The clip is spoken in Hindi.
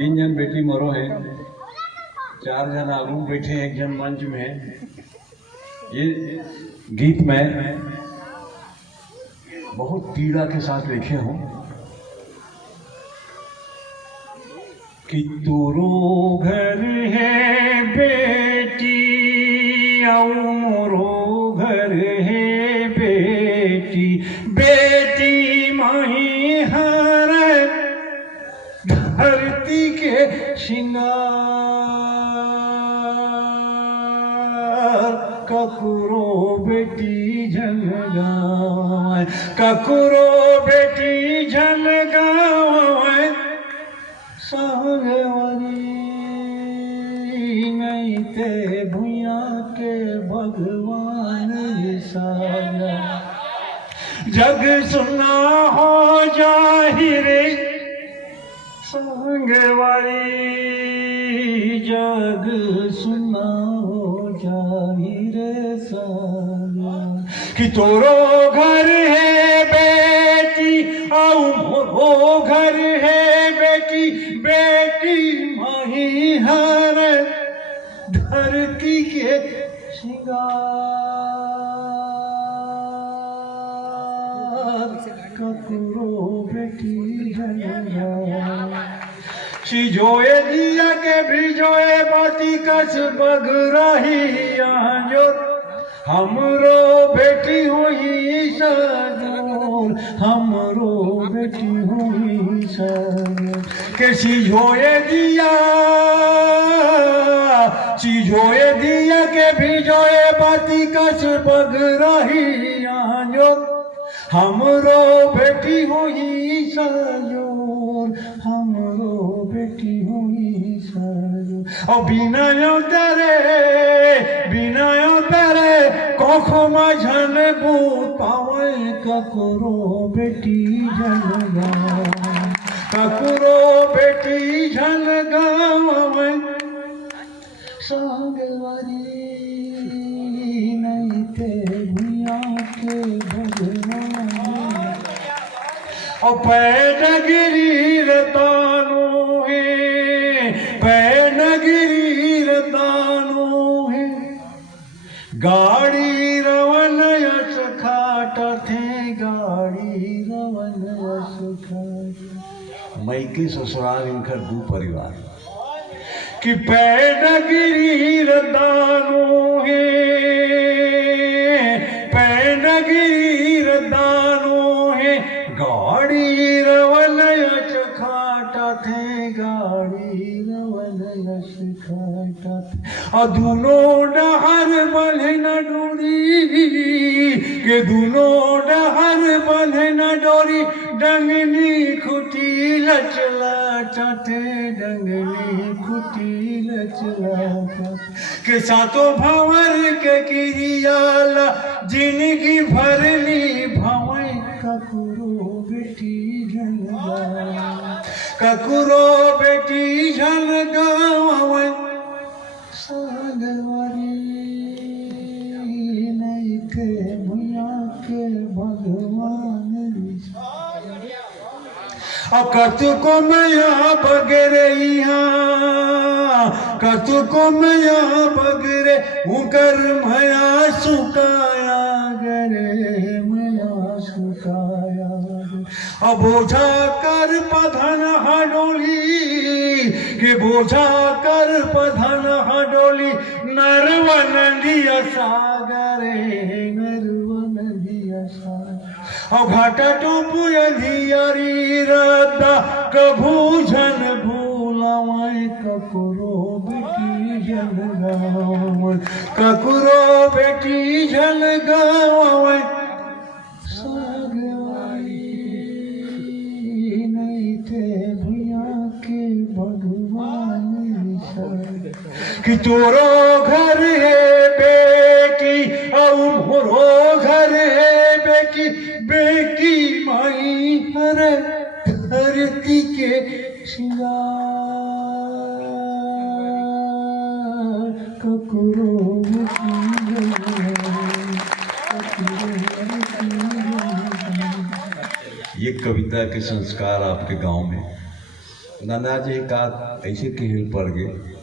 तीन जन बेटी मरो है, चार जन आगू बैठे, एक जन मंच में है। ये गीत मैं बहुत पीड़ा के साथ लिखे हूं कि तोरो घर है बेटी और मोरो घर है बेटी, बेटी माही हर धरती के श्रृंगार, ककुरो बेटी झलगाए, ककुरो बेटी झलगाए, सागवारी नहीं ते भुइया के भगवान साया, जग सुना हो जाहिरे सागवारी, जग सुना हो जाहिरे साया, कि तोरो घर है बेटी और मोरो घर है बेटी, बेटी माही हर धरती के श्रृंगार, ककुरो बेटी झलगाए, सिजोए दिया के भिजोए बाती कस बगराही आंजोर, हमरो बेटी हुई सजोर, हमरो बेटी हुई सजोर, के सिजोए दिया के भिजोए बाती कस बगराही आंजोर, हमरो बेटी हुई सजोर, हमरो बेटी हुई सजोर, और बिनायो तेरे कोखो मझन बूत पावे, ककुरो बेटी झलगाए, ककुरो बेटी झलगाए, सागवारी नहीं ते भुइया के भगवान, और पैनगिरी रतानो है, पैनगिरी रतानो है, गाड़ी रवन यश खाटा थे, गाड़ी रवन यश खाटा, मैके ससुराल इनकर दू परिवार, कि पैनगिरी रतानो है, पैनगिरी रतानो है, गाड़ी रवन यश खाटा थे, गाड़ी रवन यश खाटा थे, और दूनो डहर बंधे न डोरी, के दूनो डहर बंधे न डोरी, डंगनी खुटी लचला टे, डंगनी खुटी लचला, के सातो भंवर के किरियाला जिनकी भरली भवे, ककुरो बेटी झलगाए, ककुरो बेटी झलगाए, सागवारी नहीं थे भुइया के भगवान, और कतुको मैया बगरे कतुको मैया बगरे उकर मैया सुकाया गरे, मैया सुकाया, और बोझा कर पधन हडोली, के बोझा कर पधन हडोली, नरवन दिया सागरे, नरवन दिया सागर, और घाटा टोपू अंधियारी रद्दा कभूझन भूलावाए, ककुरो बेटी झलगाए, ककुरो बेटी झलगाए, सागवारी नहीं थे भुइया के भगवान, कि तोरो घर है बेटी और मोरो घर है बेटी, बेटी माई हर धरती के श्रृंगार, ककुरो बेटी झलगाए। ये कविता के संस्कार आपके गांव में नाना जी का ऐसे कहल पड़ गए